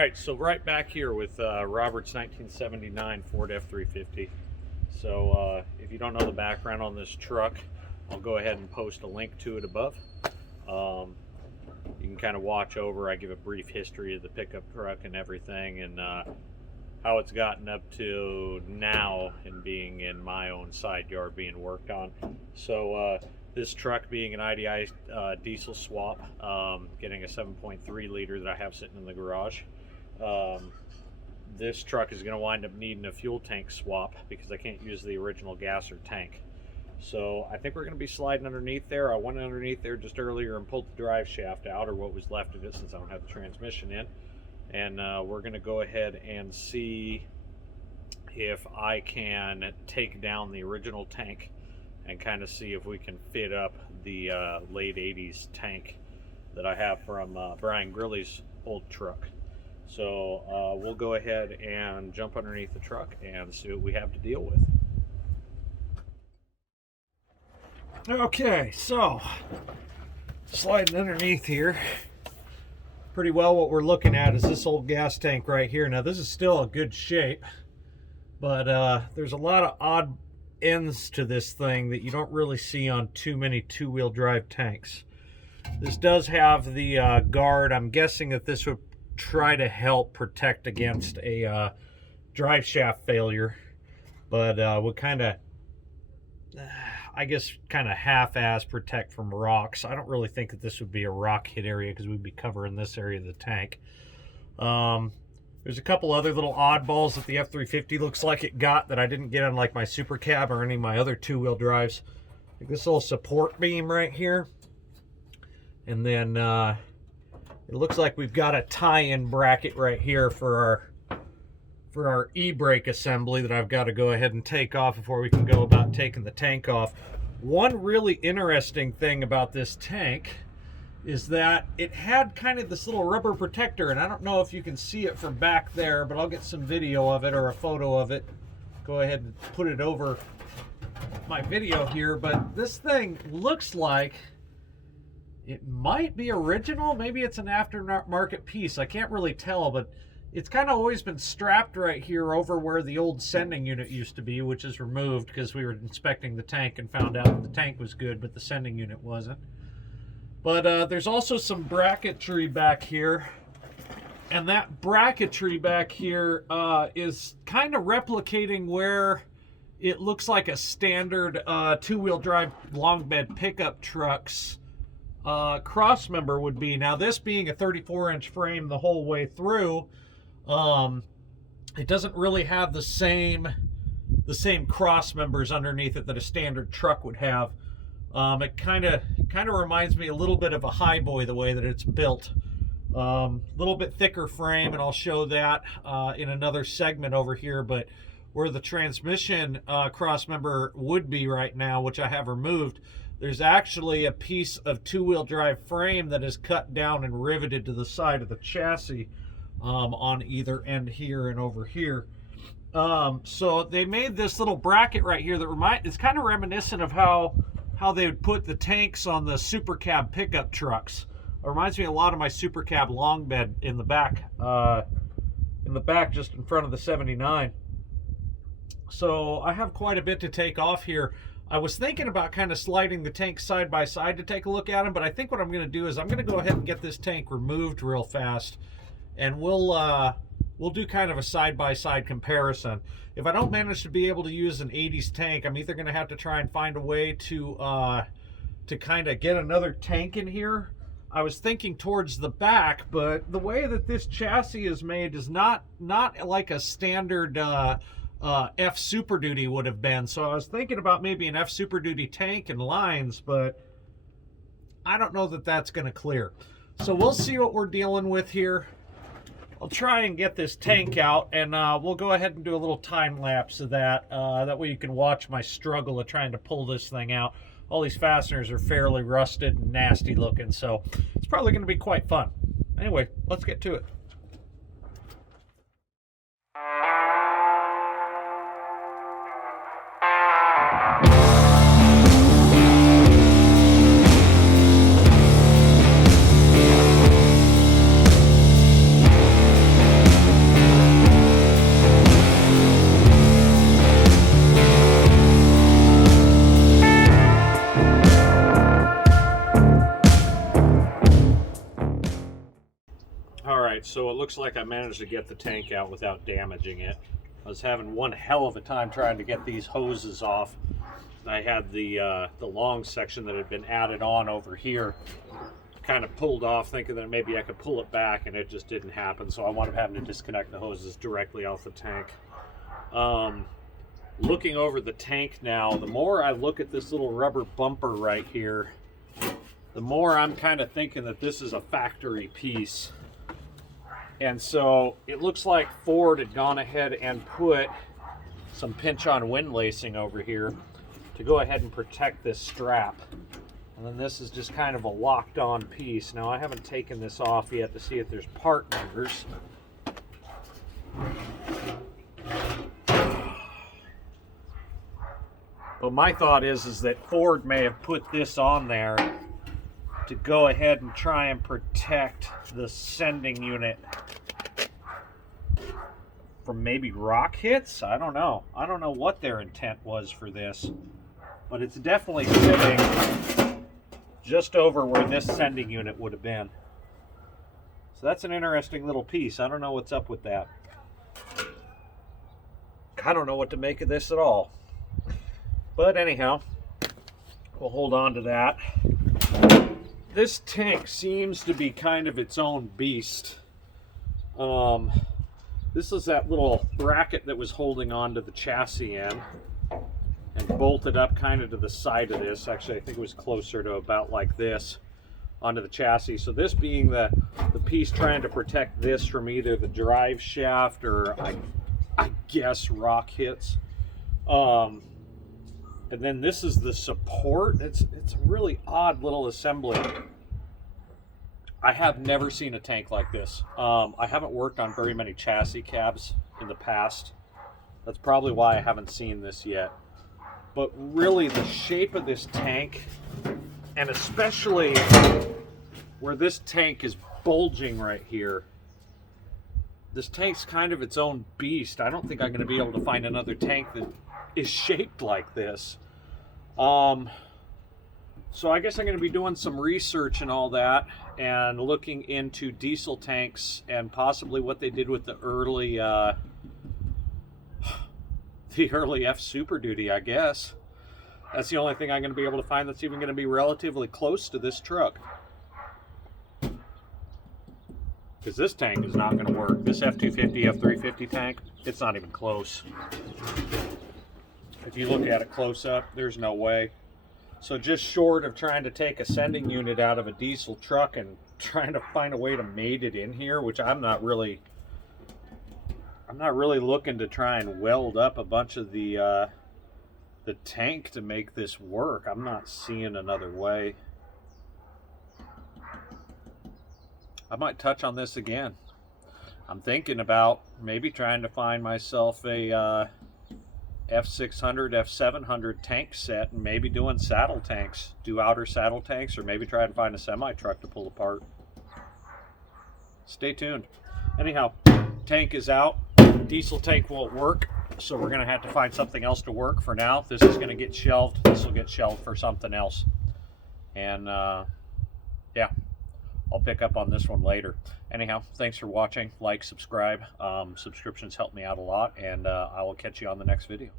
right, so right back here with Robert's 1979 Ford F350. So if you don't know the background on this truck, I'll go ahead and post a link to it above. You can kind of watch over. I give a brief history of the pickup truck and everything, and how it's gotten up to now and being in my own side yard being worked on. So this truck being an IDI diesel swap, getting a 7.3 liter that I have sitting in the garage. This truck is going to wind up needing a fuel tank swap because I can't use the original gas or tank. So I think we're going to be sliding underneath there. I went underneath there just earlier and pulled the drive shaft out, or what was left of it, since I don't have the transmission in. And we're going to go ahead and see if I can take down the original tank and kind of see if we can fit up the late 80s tank that I have from Brian Grilly's old truck. So we'll go ahead and jump underneath the truck and see what we have to deal with. Okay, so sliding underneath here, pretty well what we're looking at is this old gas tank right here. Now this is still a good shape, but there's a lot of odd ends to this thing that you don't really see on too many two-wheel drive tanks. This does have the guard. I'm guessing that this would try to help protect against a drive shaft failure, but would kind of I guess kind of half-ass protect from rocks. I don't really think that this would be a rock hit area because we'd be covering this area of the tank. There's a couple other little oddballs that the F350 looks like it got that I didn't get on like my Super Cab or any of my other two-wheel drives. Like this little support beam right here. And then it looks like we've got a tie-in bracket right here for our e-brake assembly that I've got to go ahead and take off before we can go about taking the tank off. One really interesting thing about this tank is that it had kind of this little rubber protector, and I don't know if you can see it from back there, but I'll get some video of it or a photo of it. Go ahead and put it over my video here, but this thing looks like it might be original. Maybe it's an aftermarket piece. I can't really tell, but it's kind of always been strapped right here over where the old sending unit used to be, which is removed because we were inspecting the tank and found out that the tank was good, but the sending unit wasn't. But there's also some bracketry back here, and that bracketry back here is kind of replicating where it looks like a standard two-wheel drive long bed pickup truck's cross member would be. Now this being a 34-inch frame the whole way through, it doesn't really have the same cross members underneath it that a standard truck would have. It kind of reminds me a little bit of a Highboy the way that it's built. Little bit thicker frame, and I'll show that in another segment over here. But where the transmission cross member would be right now, which I have removed, there's actually a piece of two-wheel drive frame that is cut down and riveted to the side of the chassis. On either end here and over here. So they made this little bracket right here that it's kind of reminiscent of how they would put the tanks on the Super Cab pickup trucks. It reminds me a lot of my Super Cab long bed in the back just in front of the 79. So I have quite a bit to take off here. I was thinking about kind of sliding the tank side by side to take a look at them, but I think what I'm going to do is I'm going to go ahead and get this tank removed real fast, and we'll do kind of a side-by-side comparison. If I don't manage to be able to use an 80s tank, I'm either going to have to try and find a way to kind of get another tank in here. I was thinking towards the back, but the way that this chassis is made is not like a standard F Super Duty would have been. So I was thinking about maybe an F Super Duty tank and lines, but I don't know that that's going to clear. So we'll see what we're dealing with here. I'll try and get this tank out, and we'll go ahead and do a little time lapse of that. That way you can watch my struggle of trying to pull this thing out. All these fasteners are fairly rusted and nasty looking, so it's probably going to be quite fun. Anyway, let's get to it. looks like I managed to get the tank out without damaging it. I was having one hell of a time trying to get these hoses off. I had the long section that had been added on over here kind of pulled off, thinking that maybe I could pull it back, and it just didn't happen. So I wound up having to disconnect the hoses directly off the tank. Looking over the tank now, the more I look at this little rubber bumper right here, the more I'm kind of thinking that this is a factory piece. And so it looks like Ford had gone ahead and put some pinch-on wind lacing over here to go ahead and protect this strap. And then this is just kind of a locked-on piece. Now I haven't taken this off yet to see if there's part numbers. But my thought is that Ford may have put this on there to go ahead and try and protect the sending unit from maybe rock hits. I don't know. I don't know what their intent was for this, but it's definitely sitting just over where this sending unit would have been. So that's an interesting little piece. I don't know what's up with that. I don't know what to make of this at all. But anyhow, we'll hold on to that. This tank seems to be kind of its own beast. This is that little bracket that was holding on to the chassis end and bolted up kind of to the side of this. Actually, I think it was closer to about like this onto the chassis. So this being the piece trying to protect this from either the drive shaft or I guess rock hits. And then this is the support. It's a really odd little assembly. I have never seen a tank like this. I haven't worked on very many chassis cabs in the past. That's probably why I haven't seen this yet. But really the shape of this tank, and especially where this tank is bulging right here, this tank's kind of its own beast. I don't think I'm going to be able to find another tank that is shaped like this. So I guess I'm going to be doing some research and all that, and looking into diesel tanks and possibly what they did with the early F Super Duty, I guess. That's the only thing I'm going to be able to find that's even going to be relatively close to this truck. Because this tank is not going to work. This F250, F350 tank, it's not even close. If you look at it close up, there's no way. So just short of trying to take a sending unit out of a diesel truck and trying to find a way to mate it in here, which I'm not really looking to try and weld up a bunch of the tank to make this work. I'm not seeing another way. I might touch on this again. I'm thinking about maybe trying to find myself a F600, F700 tank set, and maybe doing saddle tanks, do outer saddle tanks, or maybe try and find a semi truck to pull apart. Stay tuned. Anyhow, tank is out. Diesel tank won't work, so we're going to have to find something else to work. For now, this is going to get shelved. This will get shelved for something else. And yeah, I'll pick up on this one later. Anyhow, thanks for watching. Like, subscribe. Subscriptions help me out a lot, and I will catch you on the next video.